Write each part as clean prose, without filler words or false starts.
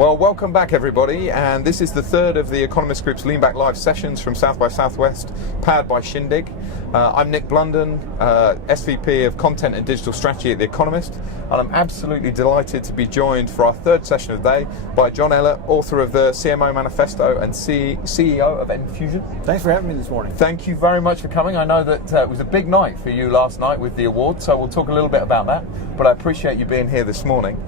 Well, welcome back everybody, and this is the third of the Economist Group's Lean Back Live sessions from South by Southwest, powered by Shindig. I'm Nick Blunden, SVP of Content and Digital Strategy at The Economist, and I'm absolutely delighted to be joined for our third session of the day by John Ellett, author of the CMO Manifesto and CEO of Enfusion. Thanks for having me this morning. Thank you very much for coming. I know that it was a big night for you last night with the award, so we'll talk a little bit about that, but I appreciate you being here this morning.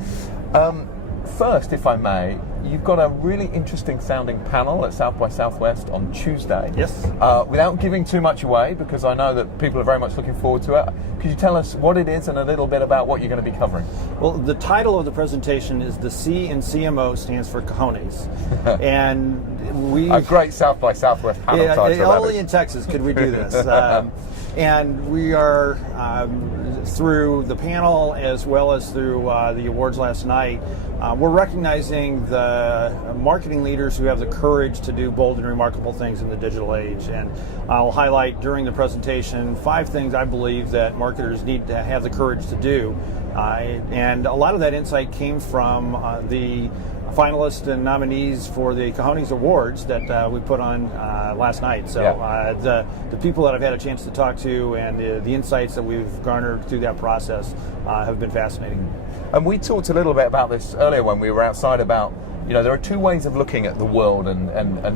First, if I may, you've got a really interesting sounding panel at South by Southwest on Tuesday. Yes. Without giving too much away, because I know that people are very much looking forward to it, could you tell us what it is and a little bit about what you're going to be covering? Well, the title of the presentation is The C in CMO stands for cojones. And we... A great South by Southwest panel title. Only in Texas could we do this. And we are, through the panel as well as through the awards last night, we're recognizing the marketing leaders who have the courage to do bold and remarkable things in the digital age. And I'll highlight during the presentation 5 things I believe that marketers need to have the courage to do. And a lot of that insight came from the finalists and nominees for the Cojones Awards that we put on last night. So the people that I've had a chance to talk to and the insights that we've garnered through that process have been fascinating. And we talked a little bit about this earlier when we were outside about, you know, there are 2 ways of looking at the world and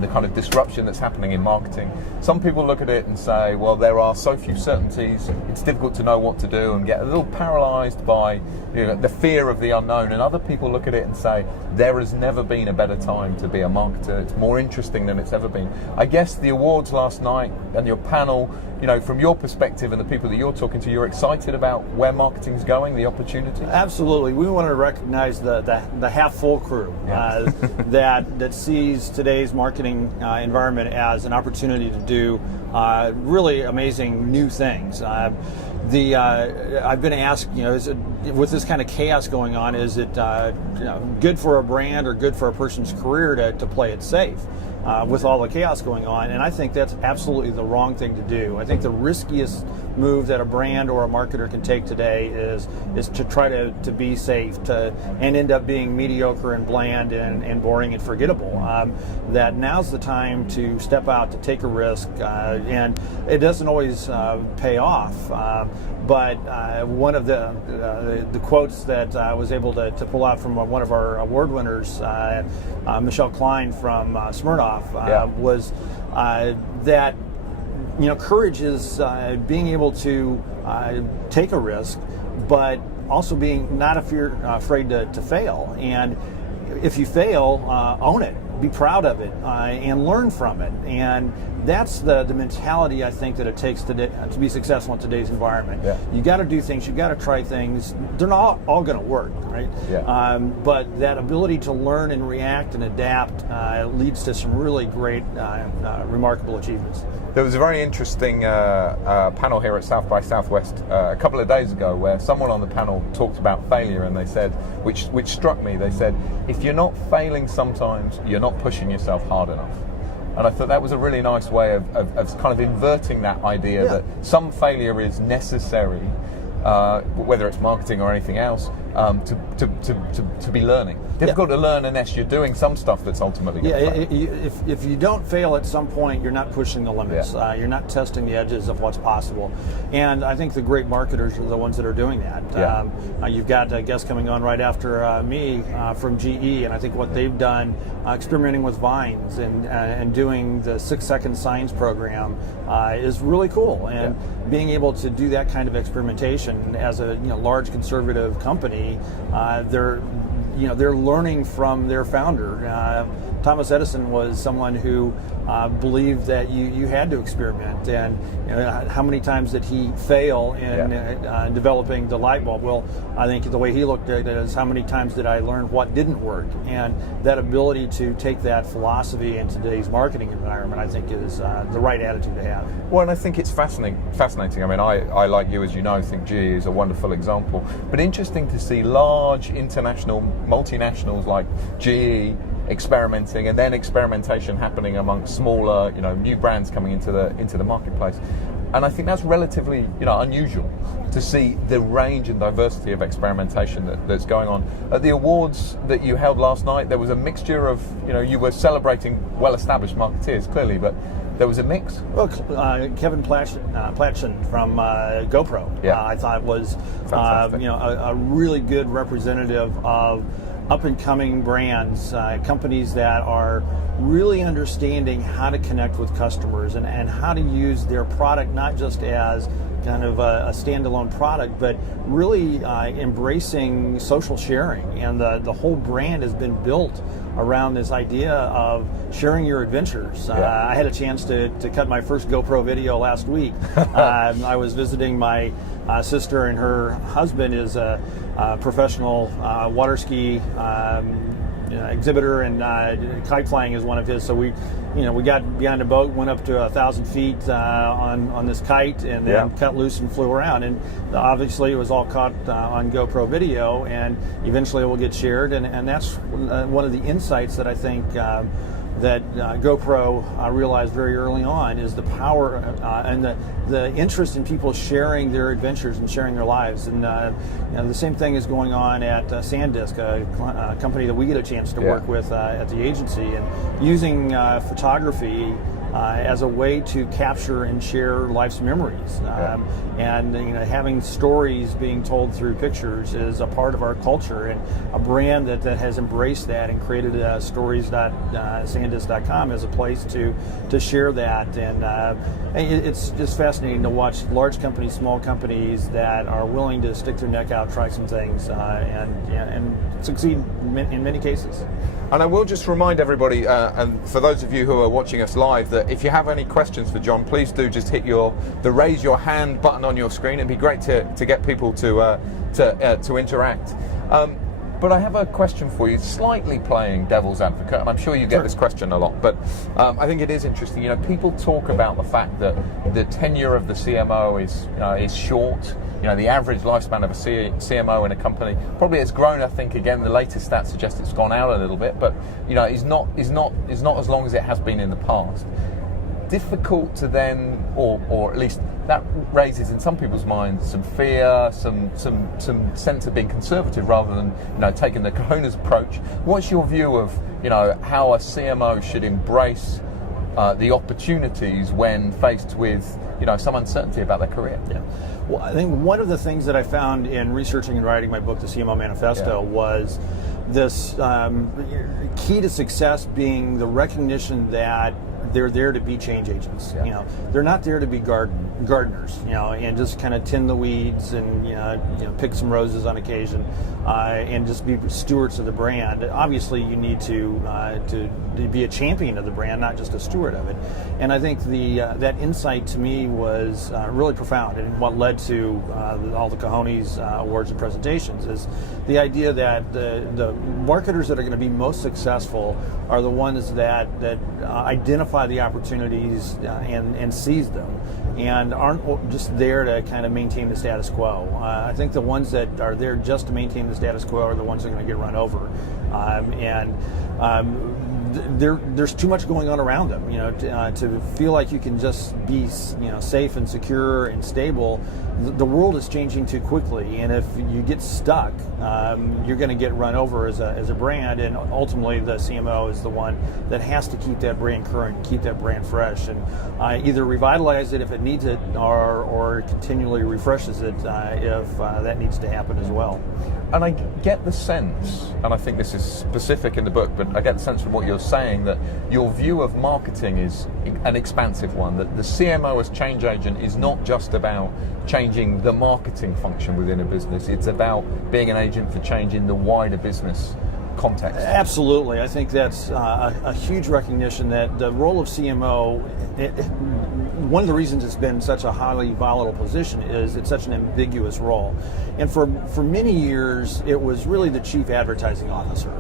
the kind of disruption that's happening in marketing. Some people look at it and say, well, there are so few certainties, it's difficult to know what to do, and get a little paralyzed by the fear of the unknown. And other people look at it and say, there has never been a better time to be a marketer. It's more interesting than it's ever been. I guess the awards last night and your panel, from your perspective and the people that you're talking to, you're excited about where marketing's going, the opportunity? Absolutely. We want to recognize the half-full crew that sees today's marketing environment as an opportunity to do really amazing new things. I've been asked, with this kind of chaos going on, is it good for a brand or good for a person's career to play it safe with all the chaos going on? And I think that's absolutely the wrong thing to do. I think the riskiest move that a brand or a marketer can take today is to try to be safe and end up being mediocre and bland and boring and forgettable. That now's the time to step out, to take a risk, and it doesn't always pay off. But one of the quotes that I was able to pull out from one of our award winners, Michelle Klein from Smirnoff, was that courage is being able to take a risk, but also being not afraid to fail. And if you fail, own it. Be proud of it and learn from it. And that's the mentality I think that it takes to be successful in today's environment. Yeah. You got to do things. You got to try things. They're not all going to work, right? Yeah. But that ability to learn and react and adapt leads to some really great, remarkable achievements. There was a very interesting panel here at South by Southwest a couple of days ago where someone on the panel talked about failure, and they said, which struck me, they said, if you're not failing sometimes, you're not pushing yourself hard enough. And I thought that was a really nice way of kind of inverting that idea that some failure is necessary, whether it's marketing or anything else, to be learning. Difficult to learn unless you're doing some stuff that's ultimately going to fail. If you don't fail at some point, you're not pushing the limits. You're not testing the edges of what's possible. And I think the great marketers are the ones that are doing that. You've got a guest coming on right after me from GE, and I think what they've done, experimenting with vines and doing the 6-second signs program is really cool. And being able to do that kind of experimentation as a large conservative company, they're learning from their founder. Thomas Edison was someone who believed that you had to experiment, and how many times did he fail in developing the light bulb? Well, I think the way he looked at it is, how many times did I learn what didn't work? And that ability to take that philosophy in today's marketing environment, I think, is the right attitude to have. Well, and I think it's fascinating. I mean, I like you, as you know, think GE is a wonderful example, but interesting to see large international multinationals like GE experimenting, and then experimentation happening amongst smaller, new brands coming into the marketplace. And I think that's relatively, unusual to see the range and diversity of experimentation that's going on. At the awards that you held last night, there was a mixture of, you were celebrating well-established marketeers, clearly, but there was a mix. Look, Kevin Platchen from GoPro, I thought was a really good representative of up-and-coming brands, companies that are really understanding how to connect with customers and how to use their product not just as kind of a standalone product, but really embracing social sharing. And the whole brand has been built around this idea of sharing your adventures. I had a chance to cut my first GoPro video last week. I was visiting my sister, and her husband is a professional water ski exhibitor, and kite flying is one of his. So we got behind a boat, went up to 1,000 feet on this kite, and then cut loose and flew around. And obviously, it was all caught on GoPro video, and eventually it will get shared. And that's one of the insights that I think that GoPro realized very early on is the power and the interest in people sharing their adventures and sharing their lives. And the same thing is going on at SanDisk, a company that we get a chance to work with at the agency, and using photography as a way to capture and share life's memories. And having stories being told through pictures is a part of our culture, and a brand that has embraced that and created stories.sandisk.com as a place to share that. And it's just fascinating to watch large companies, small companies that are willing to stick their neck out, try some things, and succeed in many cases. And I will just remind everybody, and for those of you who are watching us live, that if you have any questions for John, please do just hit the raise your hand button on your screen. It'd be great to get people to interact. But I have a question for you, slightly playing devil's advocate, and I'm sure you get this question a lot, but I think it is interesting. People talk about the fact that the tenure of the CMO is short. The average lifespan of a CMO in a company probably has grown. I think again the latest stats suggest it's gone out a little bit, but is not as long as it has been in the past. Difficult to then, or at least that raises in some people's minds some fear, some sense of being conservative rather than taking the cojones approach. What's your view of how a CMO should embrace the opportunities when faced with some uncertainty about their career? Yeah. Well, I think one of the things that I found in researching and writing my book, The CMO Manifesto, was this key to success being the recognition that they're there to be change agents. They're not there to be gardeners, and just kind of tend the weeds and pick some roses on occasion, and just be stewards of the brand. Obviously, you need to be a champion of the brand, not just a steward of it. And I think that insight to me was really profound, and what led to all the Cojones awards and presentations is the idea that the marketers that are going to be most successful are the ones that identify the opportunities and seize them, and aren't just there to kind of maintain the status quo. I think the ones that are there just to maintain the status quo are the ones that are going to get run over, there's too much going on around them, to feel like you can just be, safe and secure and stable. The world is changing too quickly, and if you get stuck, you're going to get run over as a brand, and ultimately the CMO is the one that has to keep that brand current, keep that brand fresh, and either revitalize it if it needs it, or continually refreshes it if that needs to happen as well. And I get the sense, and I think this is specific in the book, but I get the sense from what you're saying that your view of marketing is an expansive one, that the CMO as change agent is not just about changing the marketing function within a business, it's about being an agent for change in the wider business context. Absolutely. I think that's a huge recognition that the role of CMO, one of the reasons it's been such a highly volatile position is it's such an ambiguous role. And for many years, it was really the chief advertising officer.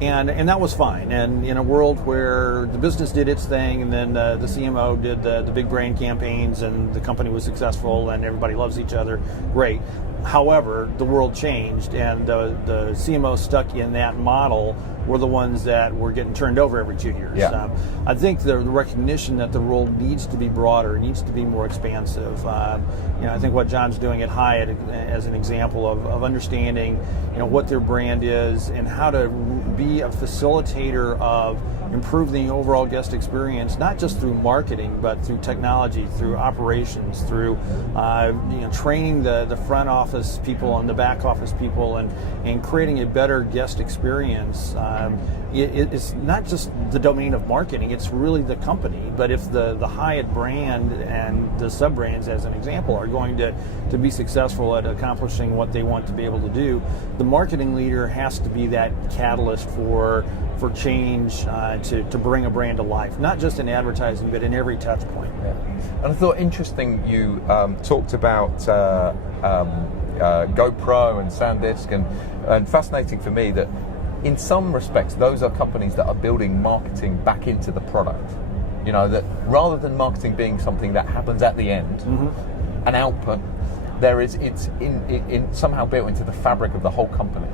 And that was fine. And in a world where the business did its thing, and then the CMO did the big brand campaigns, and the company was successful, and everybody loves each other, great. However, the world changed, and the CMOs stuck in that model were the ones that were getting turned over every 2 years. Yeah. I think the recognition that the role needs to be broader, needs to be more expansive. I think what John's doing at Hyatt as an example of understanding, what their brand is and how to be a facilitator of improving the overall guest experience, not just through marketing, but through technology, through operations, through training the front office people and the back office people, and creating a better guest experience. It's not just the domain of marketing, it's really the company. But if the Hyatt brand and the sub-brands, as an example, are going to be successful at accomplishing what they want to be able to do, the marketing leader has to be that catalyst for change, to bring a brand to life, not just in advertising, but in every touch point. Yeah. And I thought interesting you talked about GoPro and SanDisk, and fascinating for me that in some respects those are companies that are building marketing back into the product. That rather than marketing being something that happens at the end, an output, it's somehow built into the fabric of the whole company.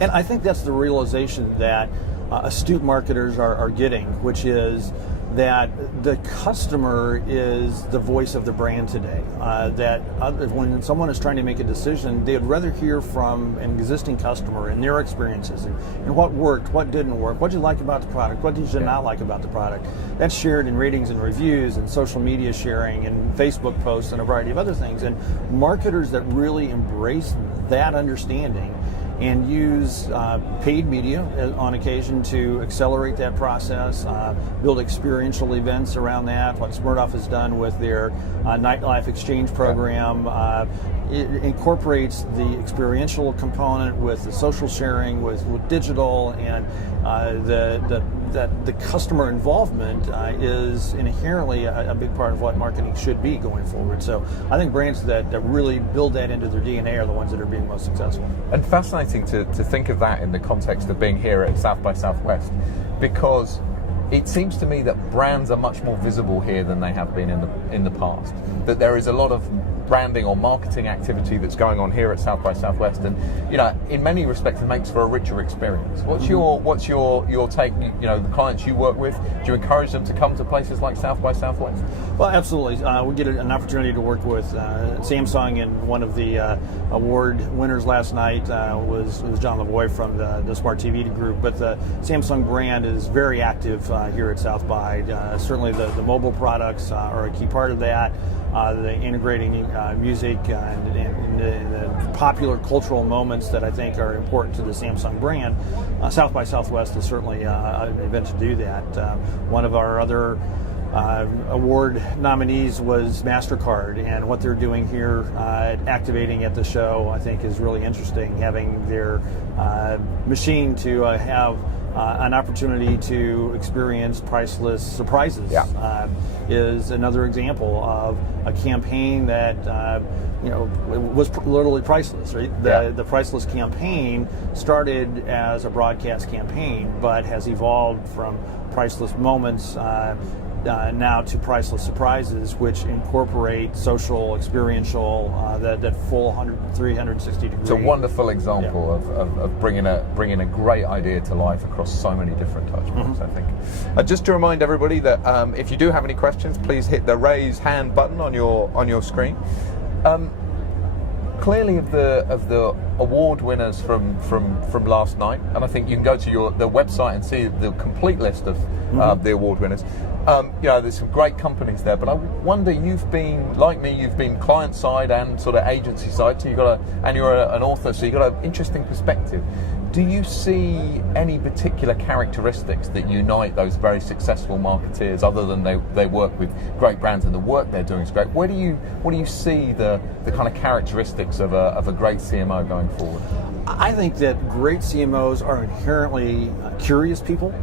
And I think that's the realization that astute marketers are getting, which is that the customer is the voice of the brand today. When someone is trying to make a decision, they'd rather hear from an existing customer and their experiences and what worked, what didn't work, what you like about the product, what did you not like about the product. That's shared in ratings and reviews and social media sharing and Facebook posts and a variety of other things. And marketers that really embrace that understanding and use paid media on occasion to accelerate that process, build experiential events around that. What Smirnoff has done with their nightlife exchange program, it incorporates the experiential component with the social sharing, with digital, and the customer involvement is inherently a big part of what marketing should be going forward. So I think brands that really build that into their DNA are the ones that are being most successful. And fascinating to think of that in the context of being here at South by Southwest, because it seems to me that brands are much more visible here than they have been in the past. That there is a lot of branding or marketing activity that's going on here at South by Southwest, and in many respects it makes for a richer experience. What's your take? The clients you work with, do you encourage them to come to places like South by Southwest? Well, absolutely. We get an opportunity to work with Samsung, and one of the award winners last night was John Lavoie from the Smart TV group. But the Samsung brand is very active here at South by. Certainly the mobile products are a key part of that. The integrating music and the popular cultural moments that I think are important to the Samsung brand. South by Southwest is certainly an event to do that. One of our other award nominees was MasterCard, and what they're doing here, activating at the show, I think is really interesting. Having their machine to have an opportunity to experience priceless surprises is another example of a campaign that was literally priceless. Right? The Priceless campaign started as a broadcast campaign, but has evolved from priceless moments now to priceless surprises, which incorporate social, experiential, that full 360 degree. It's a wonderful example of bringing a great idea to life across so many different touch points. I think. Just to remind everybody that if you do have any questions, please hit the raise hand button on your screen. Clearly, of the award winners from last night, and I think you can go to the website and see the complete list of the award winners. There's some great companies there, but I wonder, you've been, like me, you've been client side and sort of agency side, so you're an author, so you've got an interesting perspective. Do you see any particular characteristics that unite those very successful marketeers, other than they work with great brands and the work they're doing is great? What do you see the kind of characteristics of a great CMO going forward? I think that great CMOs are inherently curious people.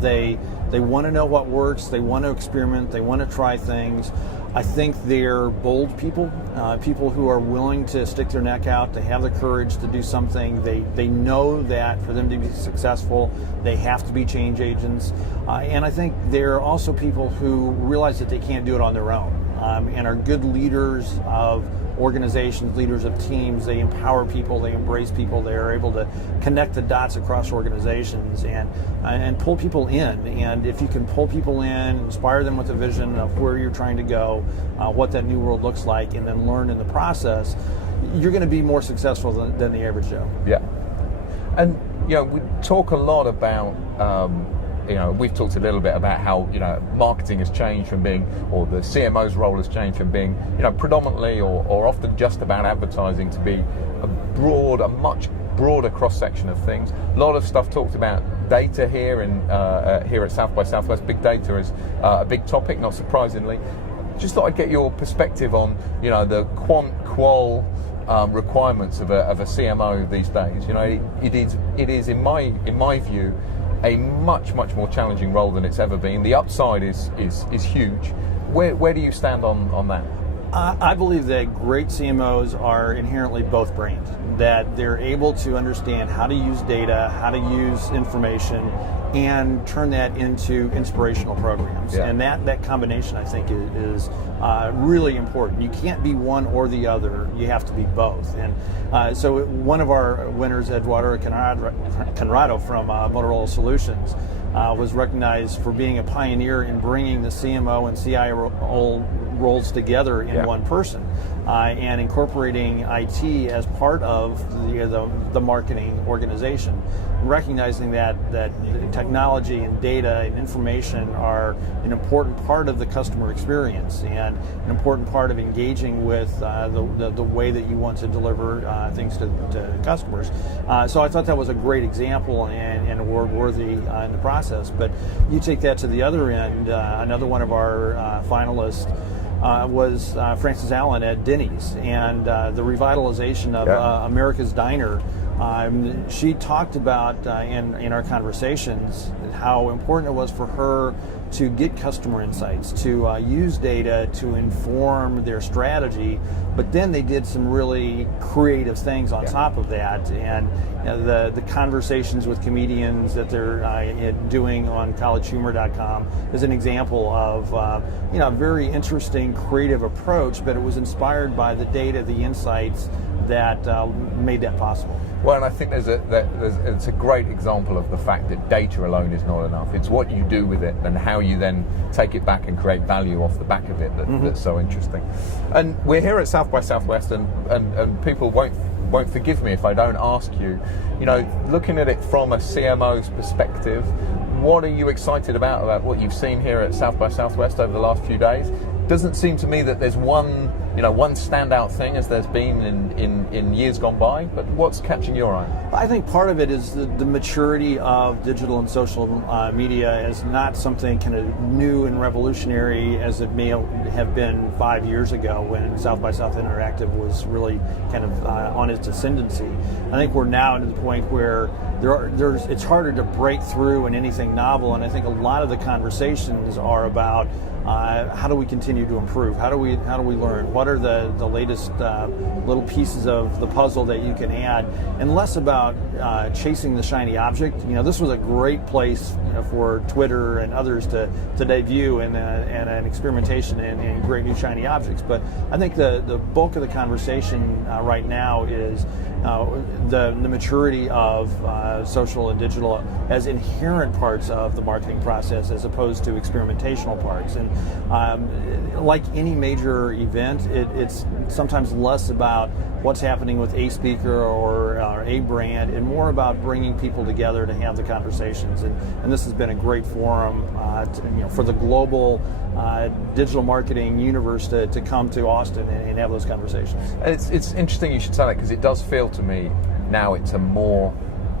They want to know what works. They want to experiment. They want to try things. I think they're bold people, people who are willing to stick their neck out, to have the courage to do something. They know that for them to be successful, they have to be change agents. And I think they're also people who realize that they can't do it on their own, and are good leaders of organizations, leaders of teams. They empower people, they embrace people, they are able to connect the dots across organizations and pull people in. And if you can pull people in, inspire them with a vision of where you're trying to go, what that new world looks like, and then learn in the process, you're going to be more successful than the average Joe. Yeah. And, we talk a lot about, we've talked a little bit about how, marketing has changed from being, or the CMO's role has changed from being, predominantly or often just about advertising to be a much broader cross-section of things. A lot of stuff talked about data here here at South by Southwest. Big data is a big topic, not surprisingly. Just thought I'd get your perspective on, the qual requirements of a CMO these days. It is in my view a much more challenging role than it's ever been. The upside is huge. Where do you stand on that? I believe that great CMOs are inherently both brains, that they're able to understand how to use data, how to use information, and turn that into inspirational programs. Yeah. And that combination, I think, is really important. You can't be one or the other. You have to be both. And so one of our winners, Eduardo Conrado from Motorola Solutions, was recognized for being a pioneer in bringing the CMO and CIO roles together in one person, and incorporating IT as part of the marketing organization, recognizing that technology and data and information are an important part of the customer experience and an important part of engaging with the way that you want to deliver things to customers. So I thought that was a great example and award-worthy in the process. But you take that to the other end, another one of our finalists was Frances Allen at Denny's, and the revitalization of America's Diner. She talked about in our conversations how important it was for her to get customer insights, to use data to inform their strategy, but then they did some really creative things on top of that. And the conversations with comedians that they're doing on collegehumor.com is an example of a very interesting creative approach, but it was inspired by the data, the insights that made that possible. Well, and I think it's a great example of the fact that data alone is not enough. It's what you do with it and how you then take it back and create value off the back of it that's so interesting. And we're here at South by Southwest, and people won't forgive me if I don't ask you, looking at it from a CMO's perspective, what are you excited about what you've seen here at South by Southwest over the last few days? Doesn't seem to me that there's one standout thing as there's been in years gone by, but what's catching your eye? I think part of it is the maturity of digital and social media is not something kind of new and revolutionary as it may have been 5 years ago when South by South Interactive was really kind of on its ascendancy. I think we're now to the point where it's harder to break through in anything novel, and I think a lot of the conversations are about how do we continue to improve? How do we learn? What are the latest little pieces of the puzzle that you can add? And less about chasing the shiny object. This was a great place for Twitter and others to debut and an experimentation in great new shiny objects. But I think the bulk of the conversation right now is the maturity of social and digital as inherent parts of the marketing process as opposed to experimentational parts. And like any major event, it's sometimes less about what's happening with a speaker or a brand and more about bringing people together to have the conversations. And this has been a great forum for the global digital marketing universe to come to Austin and have those conversations. It's interesting you should say that, because it does feel to me now it's a more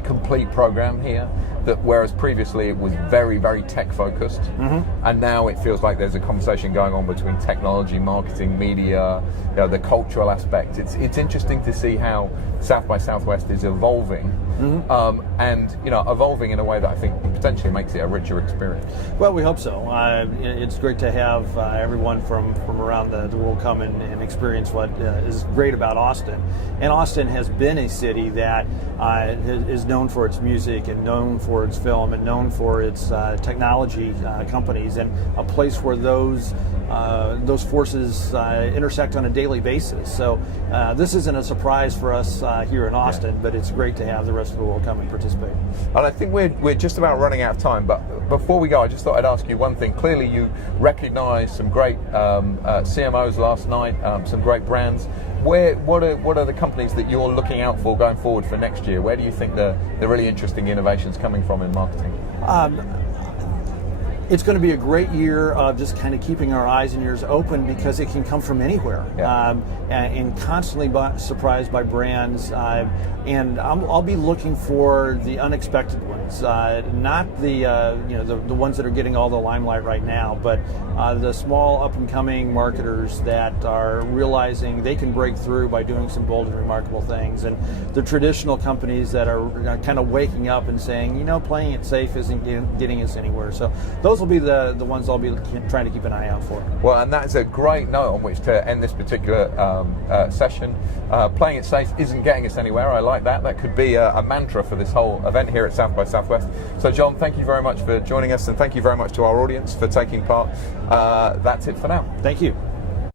complete program here, that whereas previously it was very, very tech focused, and now it feels like there's a conversation going on between technology, marketing, media, the cultural aspect. It's interesting to see how South by Southwest is evolving, and evolving in a way that I think potentially makes it a richer experience. Well, we hope so. It's great to have everyone from around the world come and experience what is great about Austin. And Austin has been a city that is known for its music and known for its film and known for its technology companies, and a place where those forces intersect on a daily basis. So this isn't a surprise for us here in Austin, but it's great to have the rest of the world come and participate. And I think we're just about running out of time, but before we go, I just thought I'd ask you one thing. Clearly you recognise some great CMOs last night, some great brands. What are the companies that you're looking out for going forward for next year? Where do you think the really interesting innovations coming from in marketing? It's going to be a great year of just kind of keeping our eyes and ears open, because it can come from anywhere, and constantly surprised by brands. And I'll be looking for the unexpected ones, not the ones that are getting all the limelight right now, but the small up and coming marketers that are realizing they can break through by doing some bold and remarkable things, and the traditional companies that are kind of waking up and saying, playing it safe isn't getting us anywhere. So those will be the ones I'll be trying to keep an eye out for. Well, and that is a great note on which to end this particular session. Playing it safe isn't getting us anywhere. I like that. That could be a mantra for this whole event here at South by Southwest. So John, thank you very much for joining us, and thank you very much to our audience for taking part. That's it for now. Thank you.